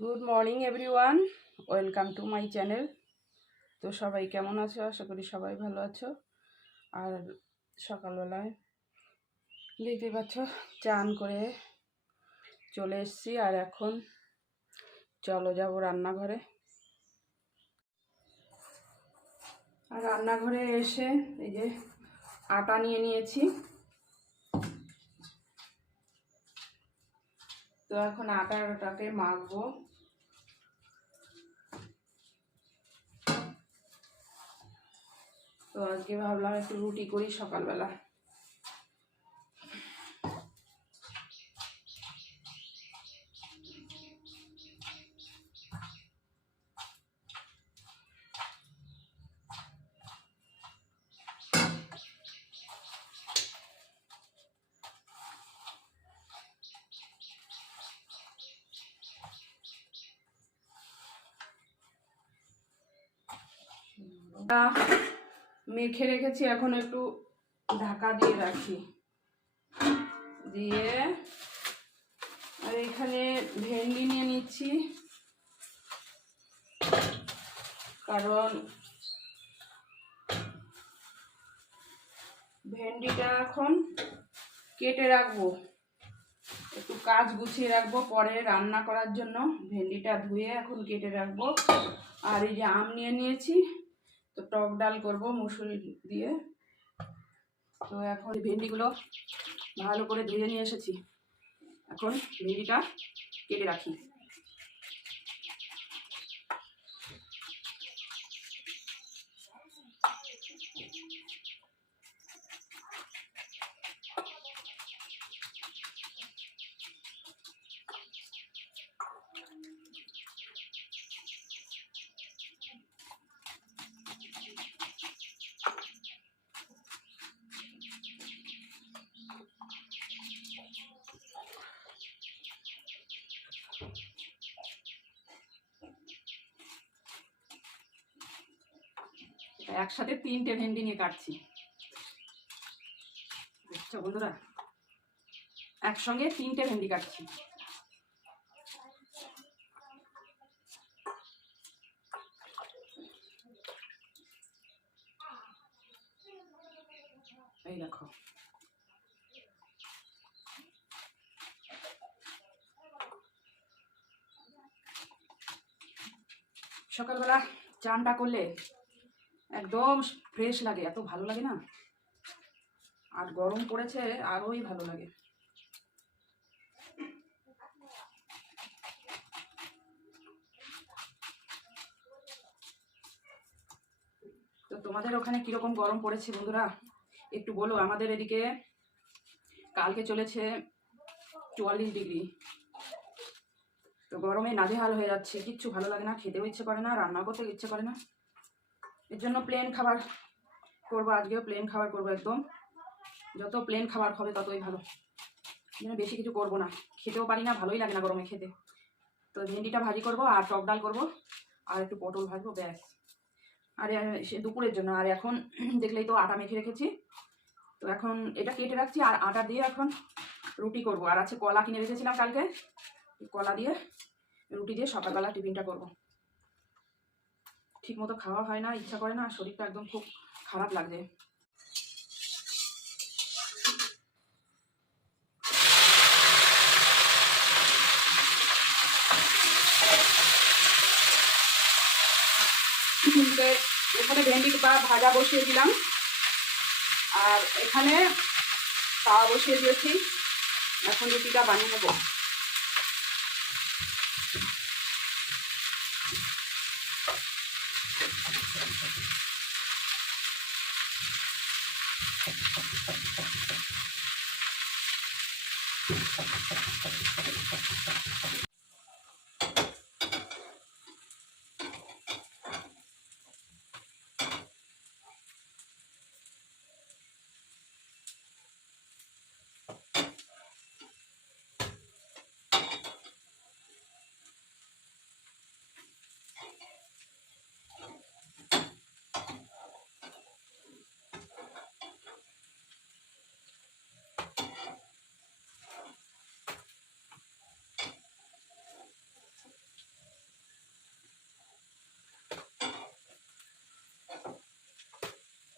Good morning everyone, welcome to my channel. তো সবাই কেমন আছো? আশা করি সবাই ভালো আছো। আর সকালবেলায় দেখতে পাচ্ছ চান করে চলে এসেছি। আর এখন চলো যাব রান্নাঘরে। আর রান্নাঘরে এসে এই যে আটা নিয়ে নিয়েছি। তো এখন আটাটাকে মাখবো। তো আজকে ভাবলাম একটু রুটি করি সকালবেলা। মেখে রেখেছি, এখন একটু ঢাকা দিয়ে রাখি। দিয়ে আর এখানে ভেন্ডি নিয়ে নিচ্ছি, কারণ ভেন্ডিটা এখন কেটে রাখবো, একটু কাজ গুছিয়ে রাখবো পরে রান্না করার জন্য। ভেন্ডিটা ধুয়ে এখন কেটে রাখবো। আর এই যে আম নিয়ে নিয়েছি, তো টক ডাল করবো মুসুরি দিয়ে। তো এখন ভেন্ডিগুলো ভালো করে ধুয়ে নিয়ে এসেছি, এখন ভেন্ডিটা কেটে রাখি। একসাথে 3টে ভেন্ডি নিয়ে কাটছি, দেখছো বন্ধুরা? একসঙ্গে 3টে ভেন্ডি কাটছি। এই দেখো, সকালবেলা চানটা করলে একদম ফ্রেশ লাগে, এত ভালো লাগে না। আর গরম পড়েছে, আরোই ভালো লাগে। তো তোমাদের ওখানে কিরকম গরম পড়েছে বন্ধুরা একটু বলো। আমাদের এদিকে কালকে চলেছে 44 ডিগ্রি। তো গরমে নাজেহাল হয়ে যাচ্ছে, কিচ্ছু ভালো লাগে না, খেতেও ইচ্ছে করে না, রান্না করতে ইচ্ছে করে না। এর জন্য প্লেন খাবার করবো, আজকেও প্লেন খাবার করবো। একদম যত প্লেন খাবার হবে ততই ভালো, বেশি কিছু করবো না, খেতেও পারি না, ভালোই লাগে না গরমে খেতে। তো ভেন্ডিটা ভাজি করব আর টক ডাল করবো আর একটু পটল ভাজবো, ব্যাস। আর সে দুপুরের জন্য। আর এখন দেখলেই তো আটা মেখে রেখেছি, তো এখন এটা কেটে রাখছি আর আটা দিয়ে এখন রুটি করব। আর আছে কলা কিনে রেখেছিলাম কালকে, কলা দিয়ে রুটি দিয়ে সকালবেলা টিফিনটা করব। ঠিক মতো খাওয়া হয় না, ইচ্ছা করে না, শরীরটা একদম খুব খারাপ লাগছে। এখানে ভেন্ডি ভাজা বসিয়ে দিলাম, আর এখানে তাওয়া বসিয়ে দিয়েছি। এখন রুটিটা বানিয়ে নেবো।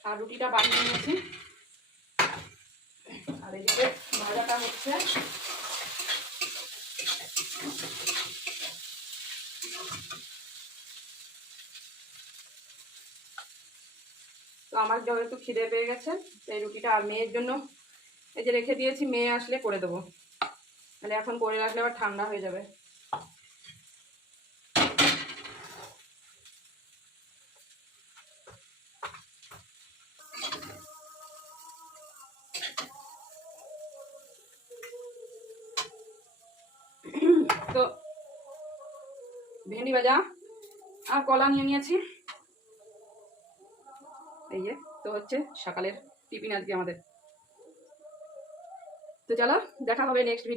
আর রুটিটা বানিয়ে নিয়েছি, আর এদিকে ভাজাটা হচ্ছে। তো আমার যেহেতু খিদে পেয়ে গেছে, এই রুটিটা আর মেয়ের জন্য এই যে রেখে দিয়েছি, মেয়ে আসলে করে দেবো, তাহলে এখন করে রাখলে আবার ঠান্ডা হয়ে যাবে। তো ভেন্ডি ভাজা আর কলা নিয়ে নিয়েছি, এই যে। তো হচ্ছে সকালের টিফিন আজকে আমাদের। তো চলো, দেখা হবে নেক্সট ভিডিও।